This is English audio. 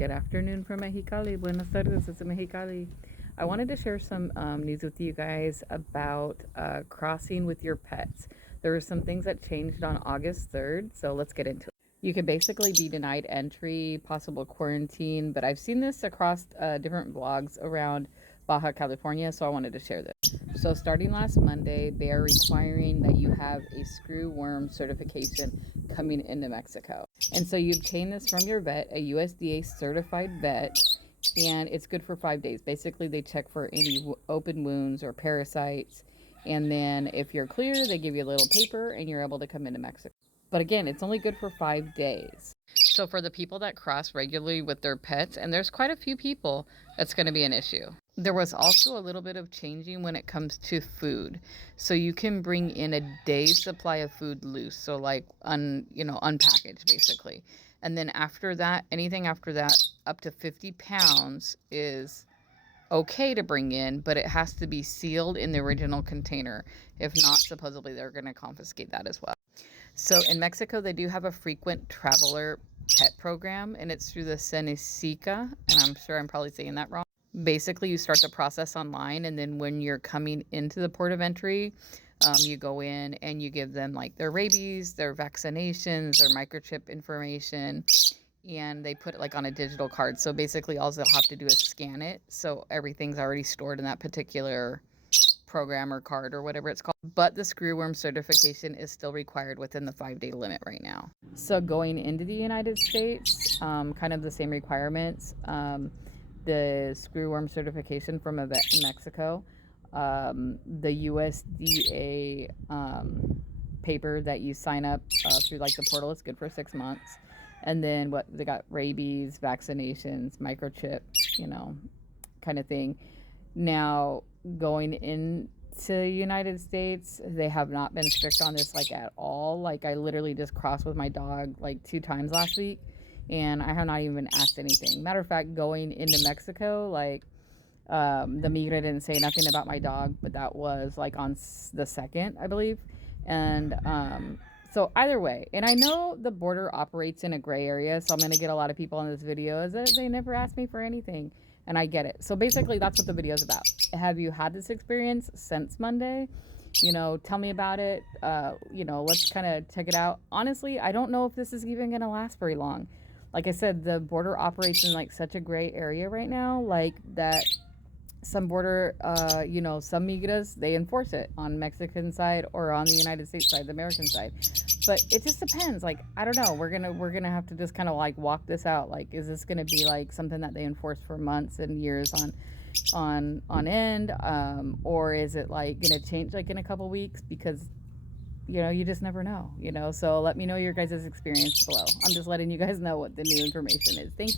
Good afternoon from Mexicali. Buenas tardes, it's Mexicali. I wanted to share some news with you guys about crossing with your pets. There were some things that changed on August 3rd, so let's get into it. You could basically be denied entry, possible quarantine, but I've seen this across different blogs around Baja California, so I wanted to share this. So starting last Monday, they are requiring that you have a screw worm certification coming into Mexico. And so you obtain this from your vet, a USDA certified vet, and it's good for 5 days. Basically, they check for any open wounds or parasites. And then if you're clear, they give you a little paper and you're able to come into Mexico. But again, it's only good for 5 days. So for the people that cross regularly with their pets, and there's quite a few people, that's going to be an issue. There was also a little bit of changing when it comes to food. So you can bring in a day's supply of food loose. So like, unpackaged basically. And then after that, anything after that, up to 50 pounds is okay to bring in, but it has to be sealed in the original container. If not, supposedly they're going to confiscate that as well. So in Mexico, they do have a frequent traveler pet program, and it's through the Seneca, and I'm sure I'm probably saying that wrong. Basically, you start the process online, and then when you're coming into the port of entry, you go in and you give them like their rabies, their vaccinations, their microchip information, and they put it like on a digital card. So basically all they'll have to do is scan it. So everything's already stored in that particular program or card or whatever it's called. But the screwworm certification is still required within the 5-day limit right now. So going into the United States, kind of the same requirements. The screwworm certification from a vet in Mexico, the USDA paper that you sign up through like the portal is good for 6 months. And then what they got, rabies, vaccinations, microchip, kind of thing. Now, going into the United States, they have not been strict on this like at all. Like I literally just crossed with my dog like 2 times last week, and I have not even asked anything. Matter of fact, going into Mexico, like the migra didn't say nothing about my dog, but that was like on the 2nd, I believe. And so either way, and I know the border operates in a gray area, so I'm going to get a lot of people in this video is that they never asked me for anything, and I get it. So basically, that's what the video is about. Have you had this experience since Monday? Tell me about it. Let's kind of check it out. Honestly, I don't know if this is even going to last very long. Like I said, the border operates in like such a gray area right now, like that. Some border, some migras, they enforce it on Mexican side or on the United States side, the American side. But it just depends. Like, I don't know. We're gonna have to just kind of like walk this out. Like, is this gonna be like something that they enforce for months and years on end, or is it like gonna change like in a couple weeks? Because you just never know. So let me know your guys' experience below. I'm just letting you guys know what the new information is. Thank you.